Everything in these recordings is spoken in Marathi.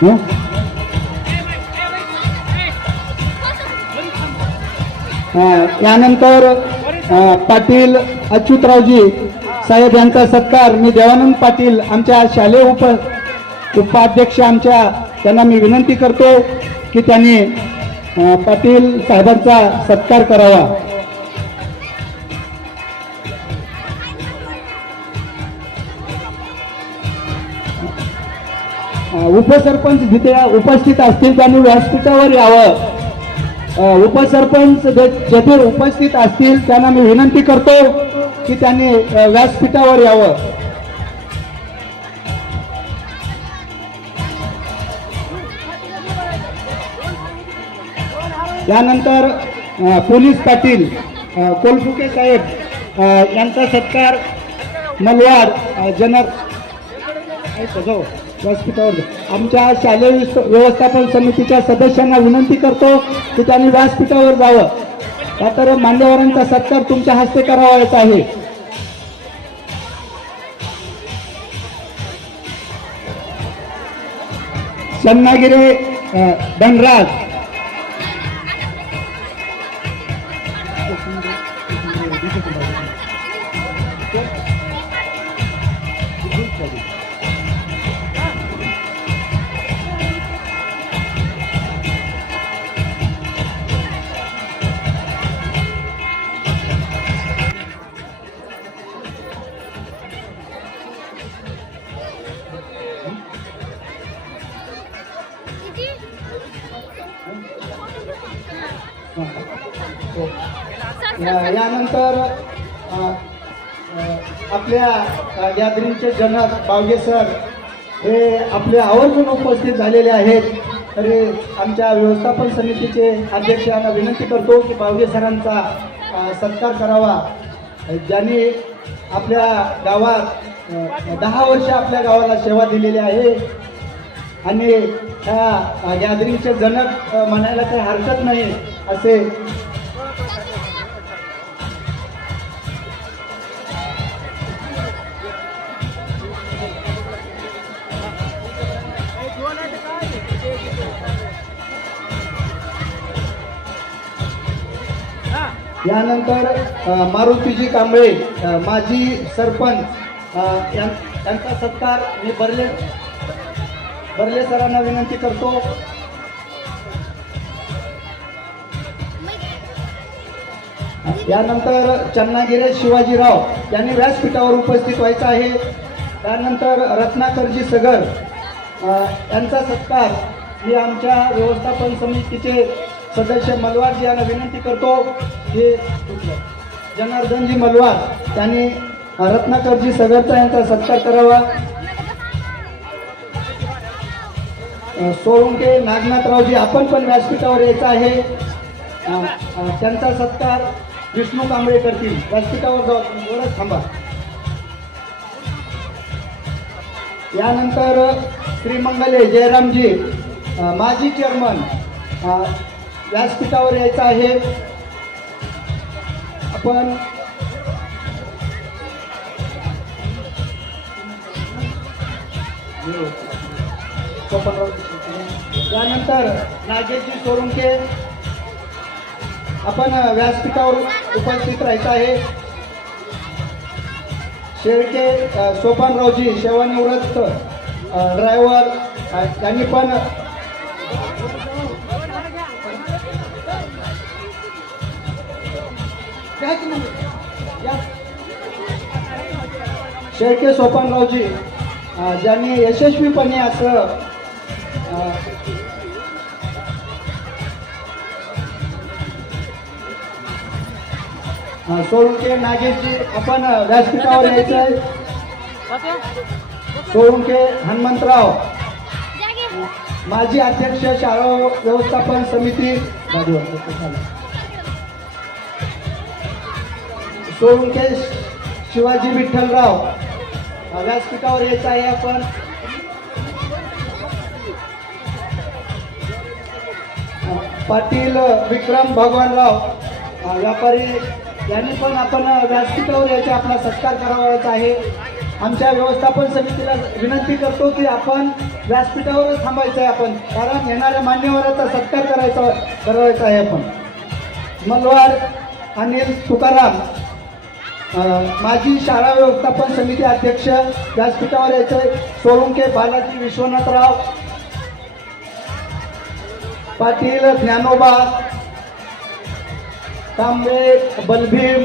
हं? यानंतर पाटील अच्युतरावजी साहेब यांचा सत्कार मी देवानंद पाटील आमच्या शालेय उप उपाध्यक्ष आमच्या त्यांना मी विनंती करतो की त्यांनी पाटील साहेबांचा सत्कार करावा उपसरपंच जिथे उपस्थित असतील त्यांनी व्यासपीठावर यावं. उपसरपंच जेथे उपस्थित असतील त्यांना मी विनंती करतो की त्यांनी व्यासपीठावर यावं. त्यानंतर पोलीस पाटील कोलफुके साहेब यांचा सत्कार मलवाड जनर सजव, व्यासपीठावर आमच्या शालेय व्यवस्थापन समितीच्या सदस्यांना विनंती करतो की त्यांनी व्यासपीठावर जावं. का तर मान्यवरांचा सत्कार तुमच्या हस्ते करावायचा आहे. सन्नागिरे धनराज. Thank you. त्यानंतर आपल्या गॅदरिंगचे जनक बावगे सर हे आपले आवर्जून उपस्थित झालेले आहेत. तरी आमच्या व्यवस्थापन समितीचे अध्यक्ष यांना विनंती करतो की बावगे सरांचा सत्कार करावा. ज्यांनी आपल्या गावात दहा वर्ष आपल्या गावाला सेवा दिलेली आहे आणि ह्या गॅदरिंगचे जनक म्हणायला काही हरकत नाही असे यानंतर मारुतीजी कांबळे माजी सरपंच यांचा सत्कार मी बर्ले बर्ले सरांना विनंती करतो. यानंतर चन्नागिरे शिवाजीराव यांनी व्यासपीठावर उपस्थित व्हायचं आहे. त्यानंतर रत्नाकरजी सगर यांचा सत्कार मी आमच्या व्यवस्थापन समितीचे सदस्य मलवारजी यांना विनंती करतो हे जनार्दनजी मलवार त्यांनी रत्नाकरजी सगरचा यांचा सत्कार करावा. सोळुंके नागनाथरावजी आपण पण व्यासपीठावर यायचं आहे. त्यांचा सत्कार विष्णू कांबळे करतील. व्यासपीठावर जाऊ थांबा. यानंतर श्रीमंगले जयरामजी माजी चेअरमन व्यासपीठावर यायचं आहे. आपण त्यानंतर नागेशजी सोरुंके. आपण व्यासपीठावर उपस्थित राहायचं आहे. शेळके सोपानरावजी सेवानिवृत्त ड्रायव्हर त्यांनी पण शेळके सोपानरावजी ज्यांनी यशस्वीपणे असं सोळुंके नागेशजी आपण व्यासपीठावर यायचं आहे. सोळुंके हनुमंतराव. माजी अध्यक्ष शाळा व्यवस्थापन समिती. सोमकेश शिवाजी विठ्ठलराव. व्यासपीठावर यायचं आहे आपण. पाटील विक्रम भगवानराव व्यापारी यांनी पण आपण व्यासपीठावर यायचा आपला सत्कार करावायचा आहे. आमच्या व्यवस्थापन समितीला विनंती करतो की आपण व्यासपीठावरच थांबायचं आहे आपण. कारण येणाऱ्या मान्यवराचा सत्कार करायचा करायचा आहे आपण. मलवार अनिल तुकाराम. माझी माजी शाळा व्यवस्थापन समिती अध्यक्ष व्यासपीठावर यायचे सोळुंके बालाजी विश्वनाथराव पाटील ज्ञानोबा तांबे बलभीम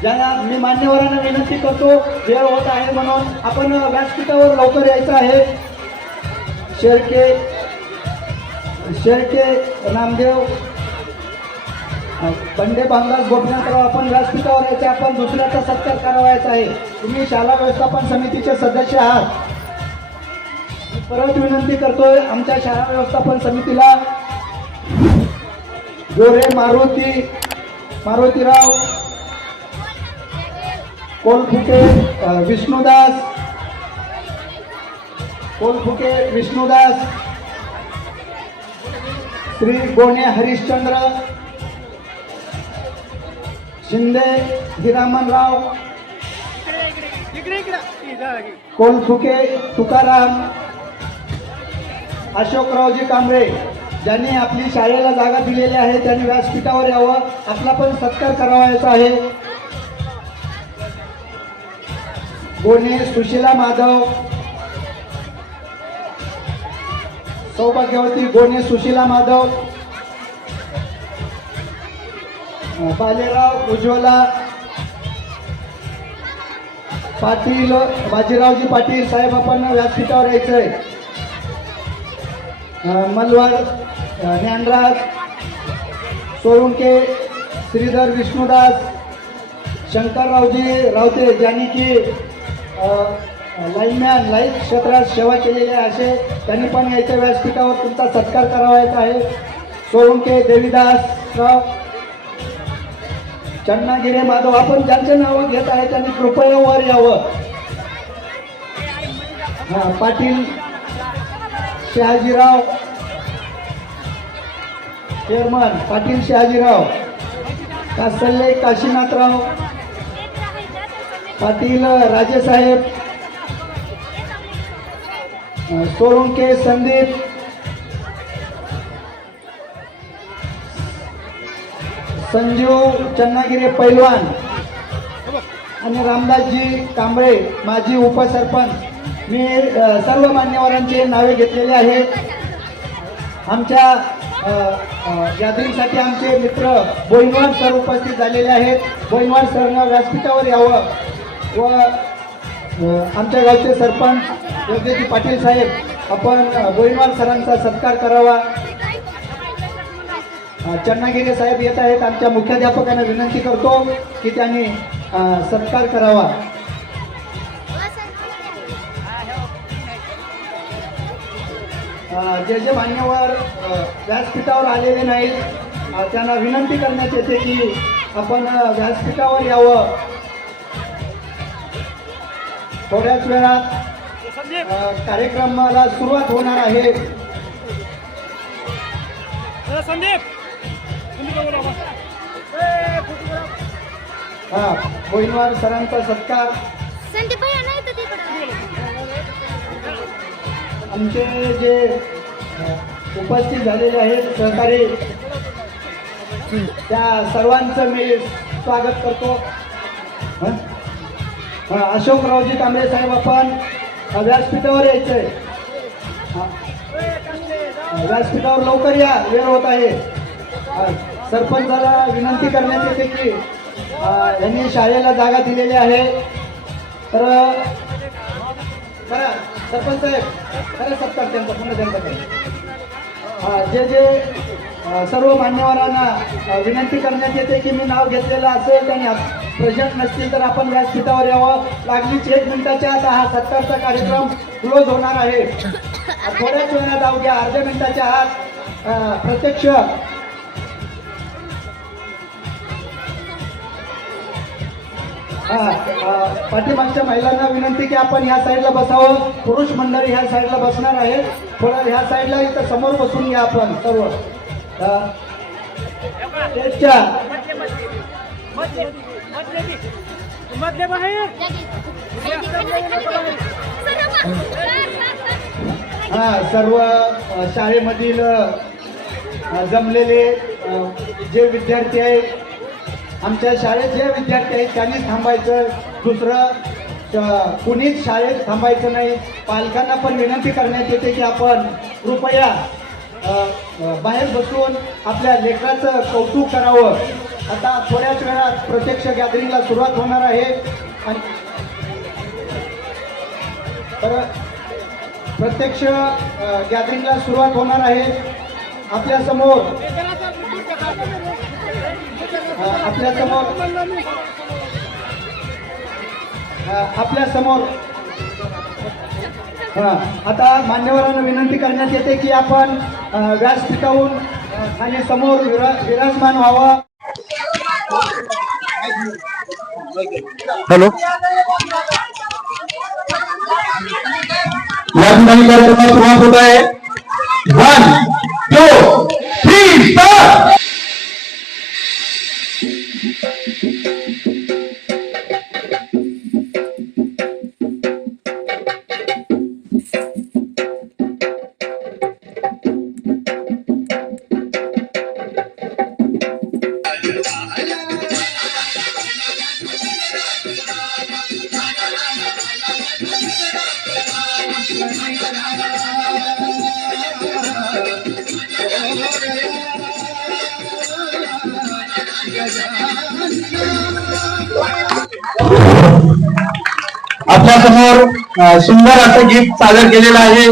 ज्यांना मी मान्यवरांना विनंती करतो वेळ होत आहे म्हणून आपण व्यासपीठावर लवकर यायचं आहे. शेळके शेळके नामदेव बंडे बांगलास गोपनाथराव आपण व्यासपीठावर यायचे आपण दुसऱ्याचा सत्कार करावायचा आहे. तुम्ही शाळा व्यवस्थापन समितीचे सदस्य आहात. परत विनंती करतोय आमच्या शाळा व्यवस्थापन समितीला गोरे मारुती मारुतीराव कोलफुके अ, विष्णुदास. कोलफुके विष्णुदास. श्री गोणे हरिश्चंद्र. शिंदे हिरामनराव. कोलफुके तुकाराम. अशोकरावजी कांबळे ज्यांनी आपली शाळेला जागा दिलेली आहे त्यांनी व्यासपीठावर यावं. आपला पण सत्कार करावायचा आहे. गोणे सुशिला माधव. सौभाग्यवती गोणे सुशिला माधव. बालेराव उज्ज्वला. पाटील बाजीरावजी पाटील साहेब आपण व्यासपीठावर यायचंय. मलवार ज्ञानराज सोळुंके श्रीधर विष्णुदास शंकररावजी रावते ज्यांनी की लाईनमॅन लाईफ क्षेत्रात सेवा केलेली आहे असे त्यांनी पण यायच्या व्यासपीठावर तुमचा सत्कार करावायचा आहे. सोळंके देवीदास चन्नागिरे माधव आपण ज्यांचे नावं घेत आहे त्यांनी कृपया वर यावं. हा पाटील शहाजीराव चेअरमन पाटील शहाजीराव. कासल्ले काशीनाथराव? पाटील राजेसाहेब अ, संदीप संजीव चन्नागिरे पैलवान आणि रामदासजी कांबळे माजी उपसरपंच. मी सर्व मान्यवरांची नावे घेतलेली आहेत. आमच्या गॅदरिंगसाठी आमचे मित्र बोईनवार सर उपस्थित झालेले आहेत. बोईनवार सरनं व्यासपीठावर यावं. व आमच्या गावचे सरपंच योगेशजी पाटील साहेब आपण गोळीमाल सरांचा सत्कार करावा. चन्नागिरे साहेब येत आहेत आमच्या मुख्याध्यापकांना विनंती करतो की त्यांनी सत्कार करावा. जे जे मान्यवर व्यासपीठावर आलेले नाहीत त्यांना विनंती करण्यात येते की आपण व्यासपीठावर यावं. थोड्याच वेळात कार्यक्रमाला सुरुवात होणार आहे. ए, संदीप. तुम्ही का बोला बस. ए, फोटोग्राफ. हा मोहिनवार सरांचा सत्कार. संदीप भैया नाही तर तिकडं आमचे जे उपस्थित झालेले आहेत सहकारी त्या सर्वांचं मी स्वागत करतो. अशोकरावजी कांबळे साहेब आपण व्यासपीठावर यायचंय. व्यासपीठावर लवकर या वेळ होत आहे. सरपंचाला विनंती करण्यात येते की यांनी शाळेला जागा दिलेली आहे. तर बरं सरपंच साहेब खरं सत्कार त्यांचा पुन्हा त्यांच्याकडे जे जे सर्व मान्यवरांना विनंती करण्यात येते की मी नाव घेतलेलं असेल आणि प्रेझेंट नसतील तर आपण व्यासपीठावर यावं. लागलीच एक मिनिटाच्या आत हा सत्कारचा कार्यक्रम क्लोज होणार आहे. थोड्याच वेळात अवघ्या अर्ध्या मिनिटाच्या आत प्रत्यक्ष. पाठीमागच्या महिलांना विनंती की आपण ह्या साईडला बसावं. पुरुष मंडळी ह्या साईडला बसणार आहे थोडं ह्या साईडला इथं समोर बसून घ्या आपण सर्व. मधले बाहेर. हा सर्व शाळेमधील जमलेले जे विद्यार्थी आहेत आमच्या शाळेत जे विद्यार्थी आहेत त्यांनीच थांबायचं. दुसरं कुणीच शाळेत थांबायचं नाही. पालकांना पण विनंती करण्यात येते की आपण कृपया बाहेर बसून आपल्या लेकराचं कौतुक करावं. आता थोड्याच वेळात प्रत्यक्ष गॅदरिंगला सुरुवात होणार आहे. आणि तर प्रत्यक्ष गॅदरिंगला सुरुवात होणार आहे. आपल्यासमोर आपल्यासमोर आपल्यासमोर आता मान्यवरांना विनंती करण्यात येते की आपण व्यासपीठाहून आणि समोर विरा विराजमान व्हावा. हॅलो. या ठिकाणी कार्यक्रमाला सुरुवात होत आहे. वन टू थ्री आपल्यासमोर सुंदर असं गीत सादर केलेलं आहे.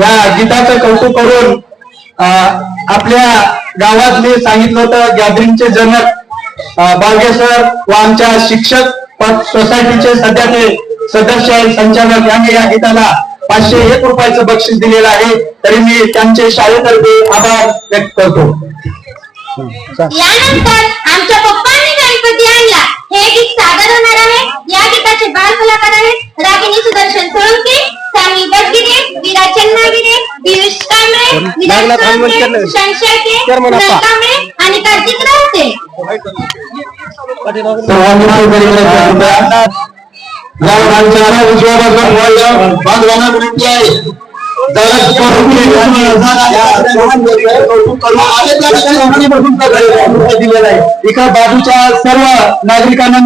या गीताचं कौतुक करून अं, आपल्या गावात मी सांगितलं होतं गॅदरिंगचे जनक बागेश्वर व आमच्या शिक्षक प- सोसायटीचे सध्याचे सदस्य आहेत संचालक. यांनी या गीताला पाचशे एक रुपयाचं बक्षीस दिलेलं आहे. तरी मी त्यांचे शाळेतर्फे आभार व्यक्त करतो. यानंतर आमच्या पप्पांनी गणपती आणला. हे गीत सादर होणार आहे. या गीताचे बाल कलाकार आहेत. रागिनी सुदर्शन सोळंके सामी बडगिरे विराज चन्नागिरे पियुष कांबळे कांबळे आणि कार्तिक रावते. बांधवांना विनंती आहे. दिलेला आहे एका बाजूच्या सर्व नागरिकांना